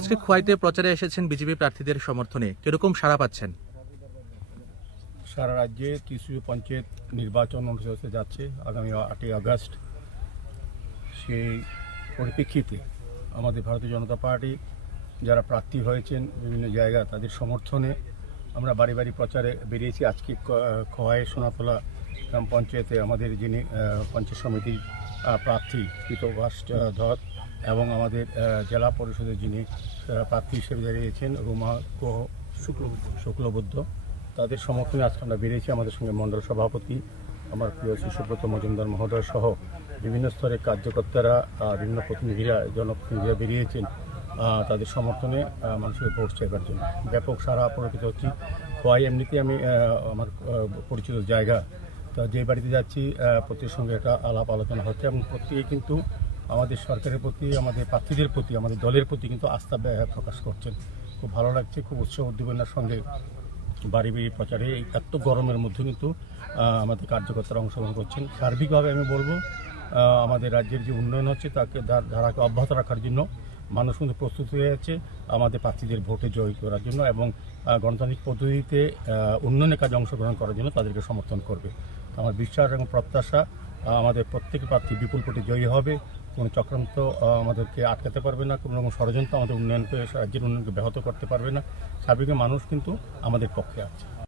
আজকে খোয়াইতে প্রচারে এসেছেন বিজেপি প্রার্থীদের সমর্থনে। কীরকম সাড়া পাচ্ছেন? সারা রাজ্যে ত্রিশুর পঞ্চায়েত নির্বাচন অনুষ্ঠিত যাচ্ছে আগামী আটই আগস্ট। সেই পরিপ্রেক্ষিতে আমাদের ভারতীয় জনতা পার্টি যারা প্রার্থী হয়েছেন বিভিন্ন জায়গা তাদের সমর্থনে আমরা বাড়ি বাড়ি প্রচারে বেরিয়েছি। আজকে খোয়াই, সোনাতলা গ্রাম পঞ্চায়েতে আমাদের যিনি পঞ্চায়েত সমিতির প্রার্থী কৃতবাস ধর এবং আমাদের জেলা পরিষদের যিনি প্রার্থী হিসেবে দাঁড়িয়েছেন রুমা কো শুক্লবুদ্ধ শুক্লবুদ্ধ তাদের সমর্থনে আজকে আমরা বেরিয়েছি আমাদের সঙ্গে মণ্ডল সভাপতি আমার প্রিয় শিশুব্রত মজুমদার মহোদয় সহ বিভিন্ন স্তরের কার্যকর্তারা বিভিন্ন প্রতিনিধিরা জনপ্রতিনিধিরা বেরিয়েছেন তাদের সমর্থনে মানুষের ভোট চাইবার জন্য। ব্যাপক সারা পরিচিত হচ্ছি। খোয়াই এমনিতে আমি আমার পরিচিত জায়গা। তো যে বাড়িতে যাচ্ছি প্রত্যেকের সঙ্গে একটা আলাপ আলোচনা হচ্ছে এবং প্রত্যেকে কিন্তু আমাদের সরকারের প্রতি, আমাদের প্রার্থীদের প্রতি, আমাদের দলের প্রতি কিন্তু আস্থা প্রকাশ করছেন। খুব ভালো লাগছে, খুব উৎসাহ উদ্দীপনার সঙ্গে বাড়ি বাড়ি প্রচারে এই এত গরমের মধ্যে কিন্তু আমাদের কার্যকর্তারা অংশগ্রহণ করছেন। সার্বিকভাবে আমি বলব আমাদের রাজ্যের যে উন্নয়ন হচ্ছে তাকে ধার- ধারাকে অব্যাহত রাখার জন্য মানুষ কিন্তু প্রস্তুত হয়ে আছে আমাদের প্রার্থীদের ভোটে জয়ী করার জন্য এবং গণতান্ত্রিক পদ্ধতিতে উন্নয়নের কাজে অংশগ্রহণ করার জন্য তাদেরকে সমর্থন করবে। আমার বিশ্বাস এবং প্রত্যাশা আমাদের প্রত্যেক প্রার্থী বিপুল কোটি জয়ী হবে। কোনো চক্রান্ত আমাদেরকে আটকাতে পারবে না। কোনো রকম ষড়যন্ত্র আমাদের উন্নয়নকে, রাজ্যের উন্নয়নকে ব্যাহত করতে পারবে না। সার্বিক মানুষ কিন্তু আমাদের পক্ষে আছে।